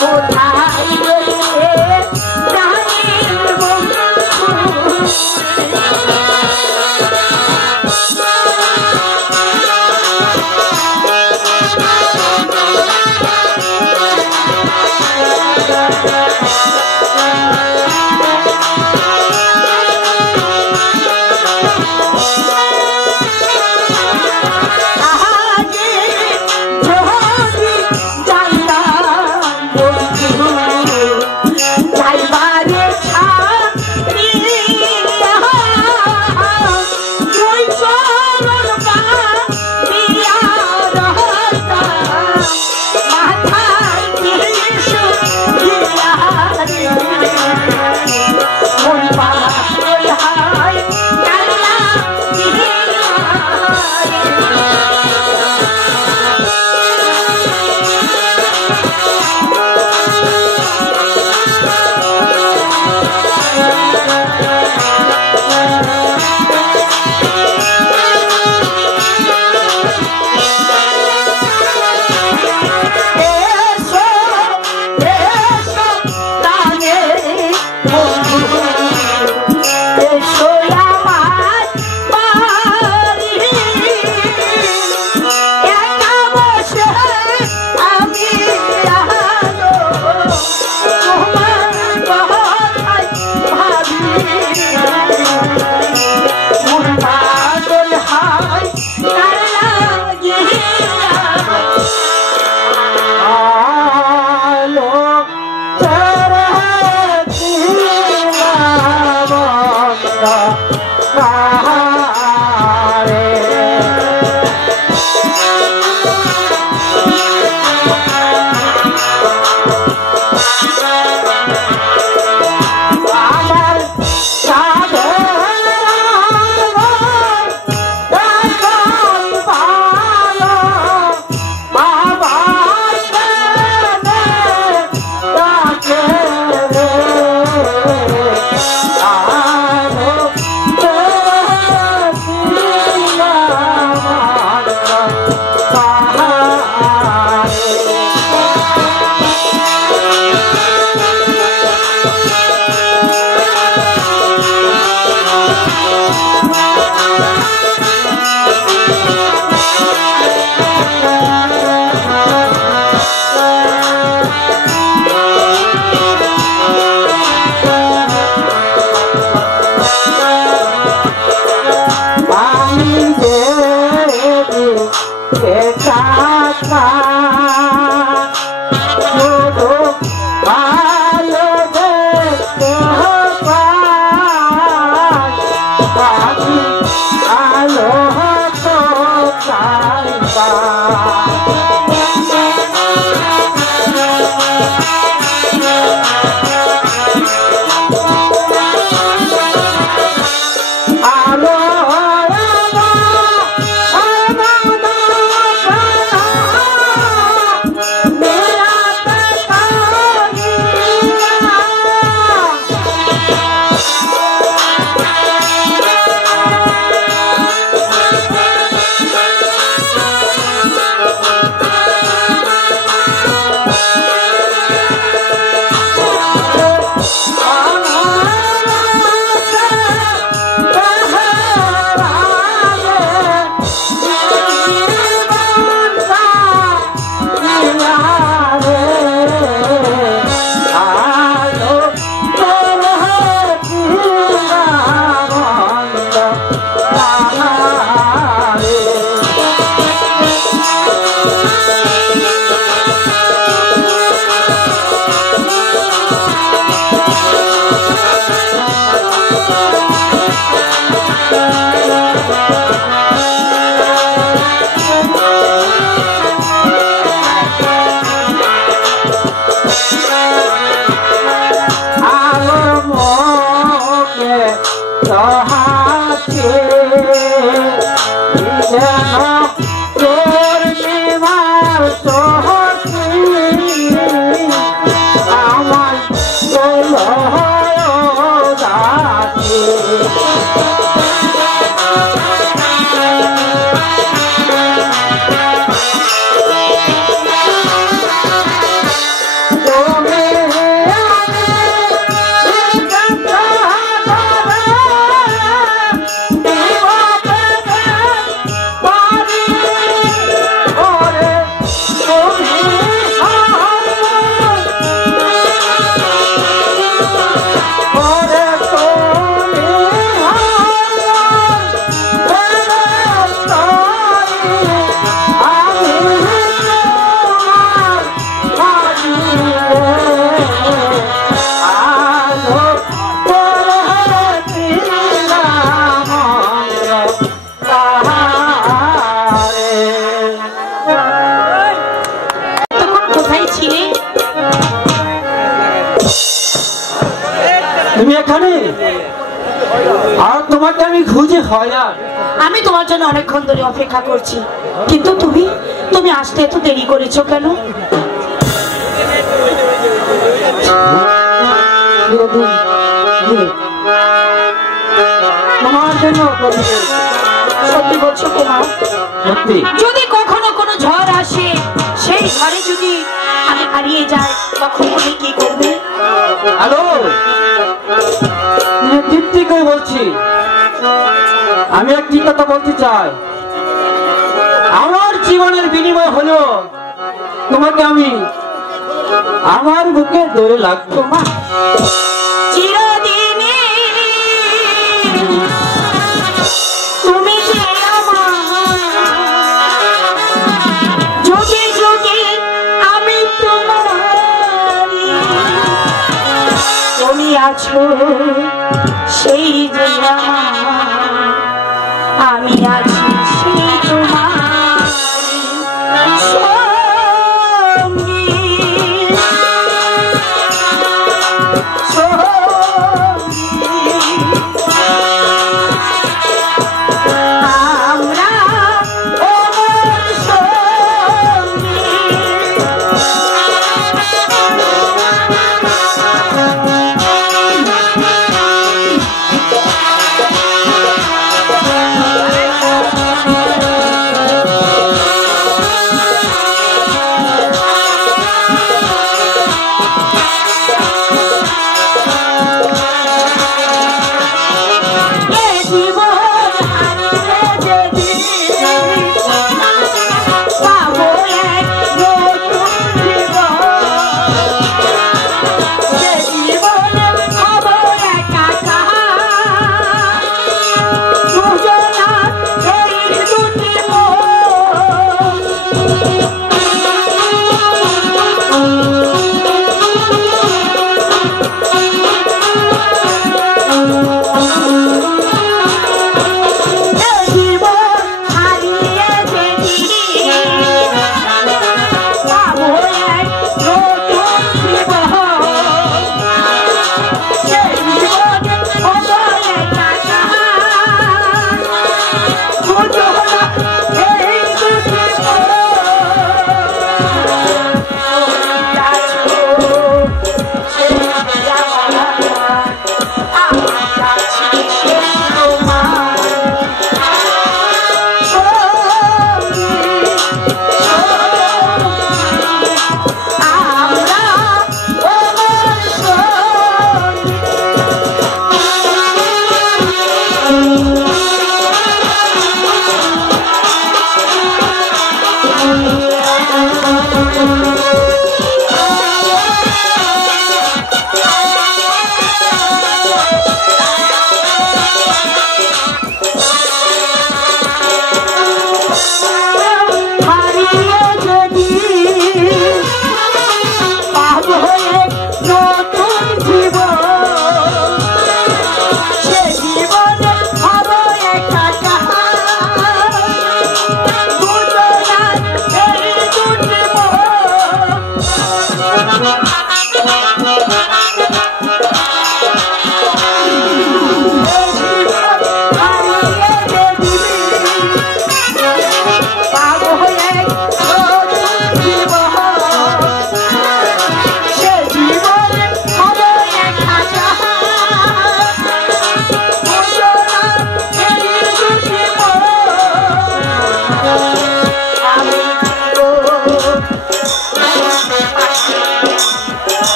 কোথায় রয়েছে প্রাণের বন্ধু তোমাকে আমি খুঁজে হয়রান। আমি তোমার জন্য অনেকক্ষণ ধরে অপেক্ষা করছি, কিন্তু তুমি আসতে এত দেরি করেছো কেন? তোমার জন্য সত্যি বলছো কুমার? সত্যি। যদি কখনো কোনো ঝড় আসে, সেই ঝড়ে যদি আমি হারিয়ে যাই, তখন তুমি কি করবে? হ্যালো, তৃপ্তি করে বলছি, আমি একটি কথা বলতে চাই। আমার জীবনের বিনিময় হলো তোমাকে আমি আমার বুকে ধরে লাগতো। চিরদিনে তুমি যে আমার, যুগে যুগে আমি তোমারই। তুমি আছো সেই যে আমার, আমি আছি সেই তোমার সঙ্গী। আমরা অমর সঙ্গী।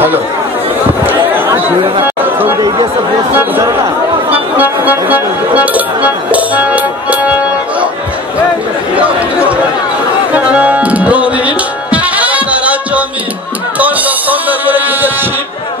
হ্যালো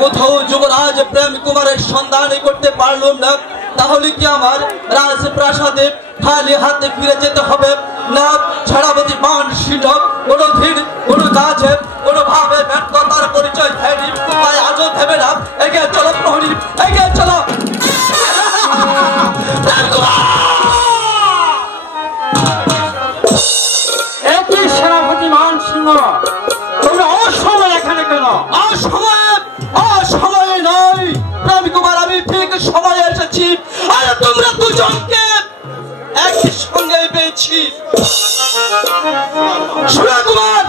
কোথাও যুবরাজ প্রেম কুমারের সন্ধান করতে পারলাম না, তাহলে কি আমার রাজপ্রাসাদে খালি হাতে ফিরে যেতে হবে না? ছাড়াবতী মান সিংহ কোনো ধীর কোনো কাজে কোনো ভাবে ব্যর্থতার পরিচয় দেয়নি, তাই আজও দেবে না। এগিয়ে চলো প্রহরী, এগিয়ে চলো। একই সেনাপতি মান সিংহ, তুমি অসময় এখানে কেন? অসময়ে নয় প্রেম কুমার, আমি ঠিক সময়ে এসেছি। আর তোমরা দুজনকে একই সঙ্গে পেয়েছি। সুরা কুমার,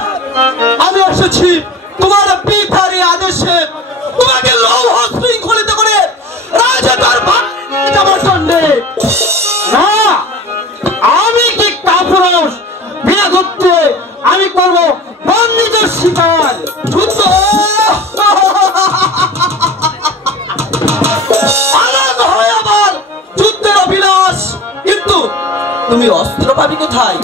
আমি এসেছি তোমার পিতার আদেশে তোমাকে লৌহ শৃঙ্খলিত করে রাজদরবার যাবার জন্যে। না, আমি কি কাপুরুষ? বিনা যুদ্ধে আমি করব বন্দিত শিকার। যুদ্ধ আনন্দ হয় আবার যুদ্ধের অভিলাষ, কিন্তু তুমি অস্ত্র পাবি কোথায়?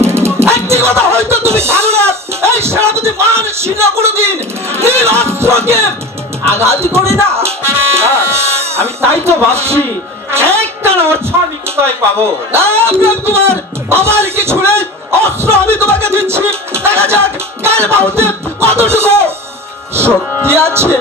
একটি কথা হয়তো তুমি জানো না, এই সেনাপতি মান সিংহ কোনোদিন নীল অস্ত্রকে আঘাত করে না। আমি তাই তো ভাবছি, একটা অর্থ আমি কোথায় পাবো? না প্রেম কুমার, আমার কিছু নেই, অস্ত্র আমি তোমাকে দিচ্ছি। দেখা যাক কার বাহুতে কতটুকু শক্তি আছে।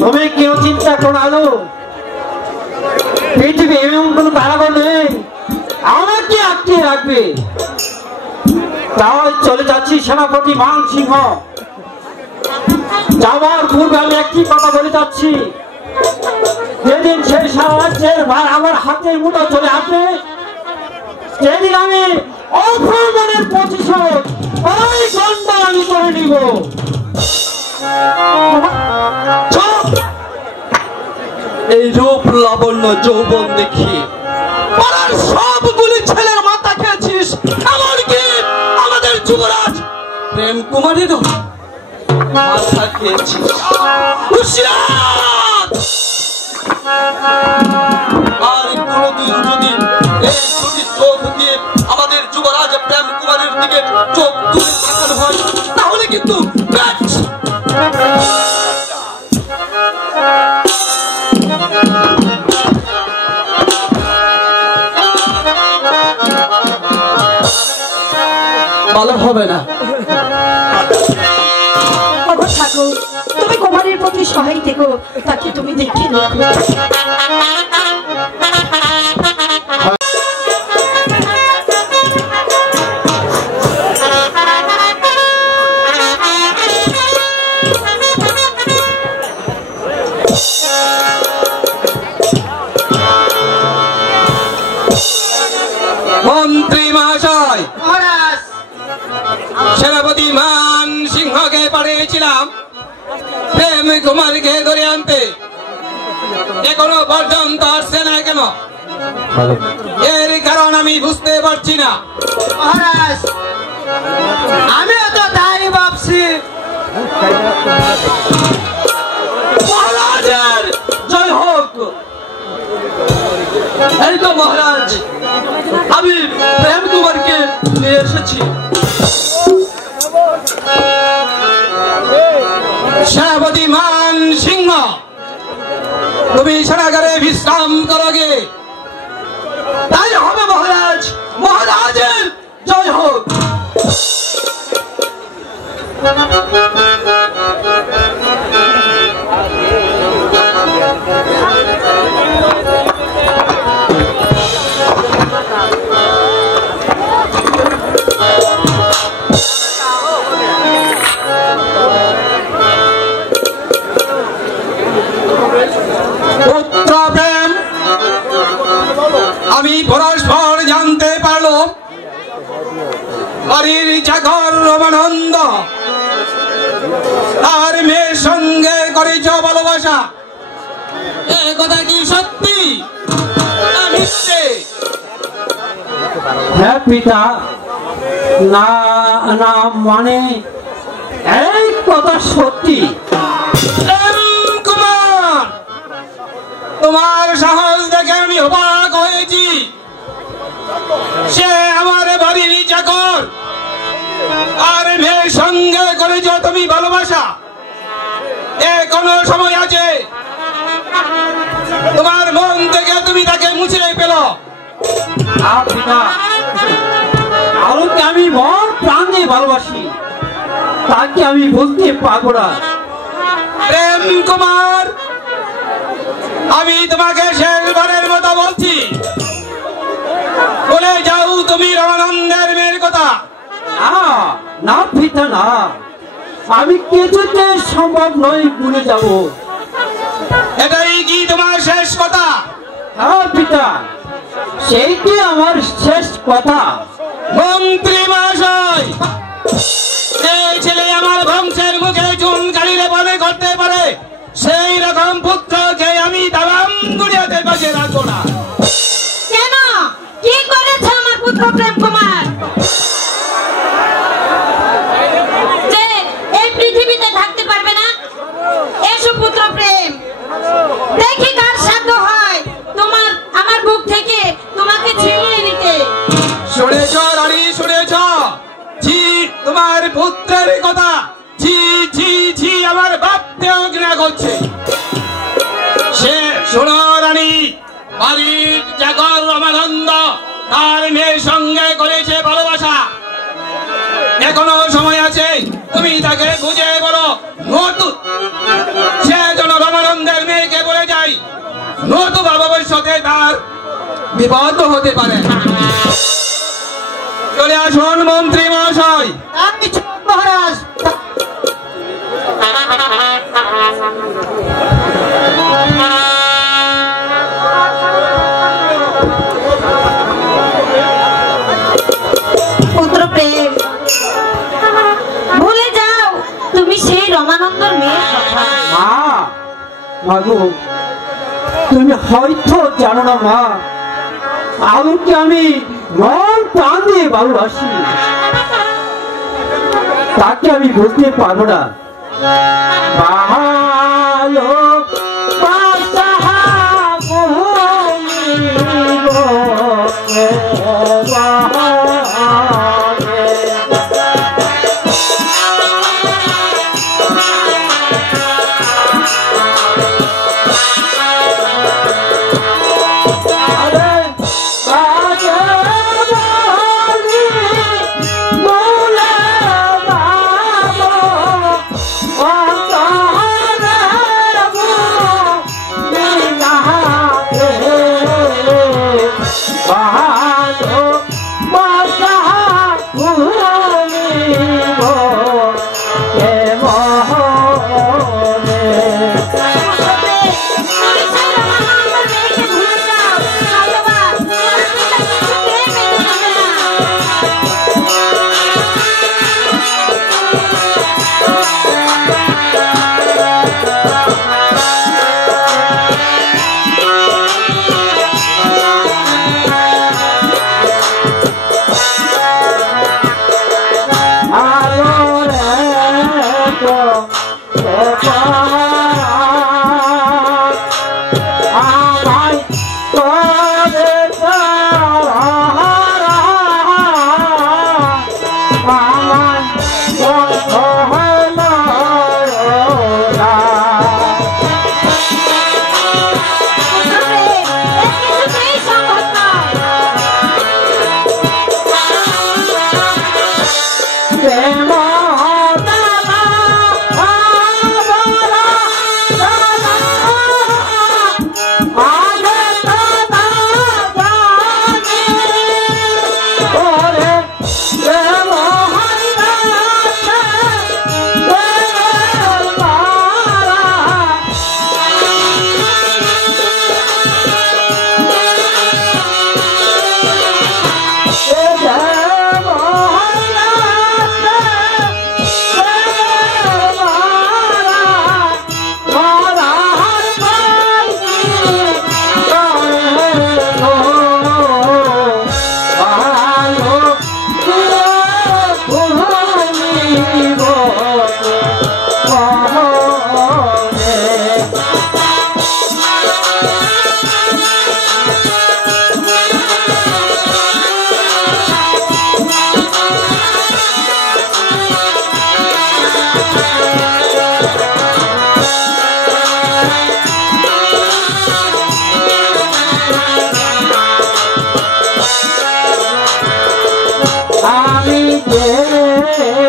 তুমি কেউ চিন্তা করো, পৃথিবী এমন কোন কারাগার নেই আমাকে আটকে রাখবে। তাই চলে যাচ্ছি সেনাপতি মান সিংহ। যাবার পূর্বে আমি একটি কথা বলে যাচ্ছি, যেদিন সেই সাম্রাজ্যের ভার আমার হাতের মুঠো চলে আসবে, সেদিন আমি অভ্রমণের প্রতিশোধ ওই গন্ডা আমি করে নিব। এই রূপ লাবণ্য যৌবন দেখি পাড়ার সবগুলি ছেলের মাথা খেয়েছিস, এমনকি আমাদের যুবরাজ প্রেম কুমারের মাথা খেয়েছিস। আর কোনদিন যদি এই দুটি চোখ দিয়ে আমাদের যুবরাজ প্রেম কুমারের দিকে চোখ তুলে তাকানো হয়, তাহলে কিন্তু ভালো হবে না। ঠাকুর, তুমি কুমারের প্রতি সহায় থেকো, তাকে তুমি দেখে নো। মন্ত্রী মহাশয়, সেনাপতি মান সিংহকে পাঠিয়েছিলাম প্রেম কুমারকে ধরে আনতে, এখনো পর্যন্ত আসছে না কেন? এর কারণ আমি বুঝতে পারছি না। মহারাজ, আমিও তো তাই ভাবছি। মহারাজের জয় হোক। এই তো মহারাজ, আমি প্রেম কুমারকে নিয়ে এসেছি। সেনাপতি মান সিংহ, তুমি সেনাগারে বিশ্রাম করো গে। তাই হবে মহারাজ, মহারাজের জয় হোক। আমি পরস্পর জানতে পারলাম বাড়ির চাকর রমানন্দ আর মেয়ের সঙ্গে করেছ ভালোবাসা। এ কথা কি সত্যি না মিথ্যে? হ্যাঁ পিতা, না না মানে এই কথা সত্যি। কুমার, তোমার সাহস দেখে আমি অবাক হয়েছি। সে আমার বাড়ির চাকর আর মেয়ের সঙ্গে করেছ তুমি ভালোবাসা। এ কোনো সময় আছে তোমার মন থেকে তুমি তাকে মুছে পেল? পিতা, আলোকে আমি মন প্রাণ দিয়ে ভালোবাসি, তাকে আমি বলতে পারবো না। প্রেম কুমার, আমি তোমাকে শেষবারের মতো বলছি, বলে যাও তুমি রমানন্দের মেয়ের কথা। না না পিতা, না, আমি কিছুতে সম্ভব নয় ভুলে যাব। এটাই কি তোমার শেষ কথা? হ্যাঁ পিতা, সেইটি আমার শেষ কথা। মন্ত্রী মহাশয়, এই ছেলে আমার বংশের মুখে চুন কালিলে বলে করতে পারে, সেই রকম পুত্রকে আমি দাবাম গুড়িয়াতে বাজে রাখবো না। কেন, কি করেছে আমার পুত্র প্রেম কুমার যে এই পৃথিবীতে থাকতে পারবে না? এসো পুত্র প্রেম, দেখি কার সাধ্য হয় তোমার আমার বুক থেকে তোমাকে ছিনিয়ে নিতে। শুনেছ রানী, শুনেছ? জি, তোমার পুত্রের কথা জি জি জি আমার বাপকেও ঘৃণা করছে। সে শোনো রানী, বাড়ির চাকর রমানন্দ তার মেয়ের সঙ্গে করেছে ভালোবাসা। এখনো সময় আছে, তুমি তাকে বুঝে বলো নতুন সে যেন রমানন্দের মেয়েকে বলে যায়, নতুবা ভবিষ্যতে তার বিপদ হতে পারে। চলে আসুন মন্ত্রী মহাশয়। মহারাজ, পুত্র প্রেম, ভুলে যাও তুমি সেই রমানন্দর মেয়ের কথা। মা, মাগো, তুমি হয়তো জানো না মা, আলোকে আমি মন প্রাণ দিয়ে ভালোবাসি, তাকে আমি বুঝতে পারবো না।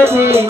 যেদিন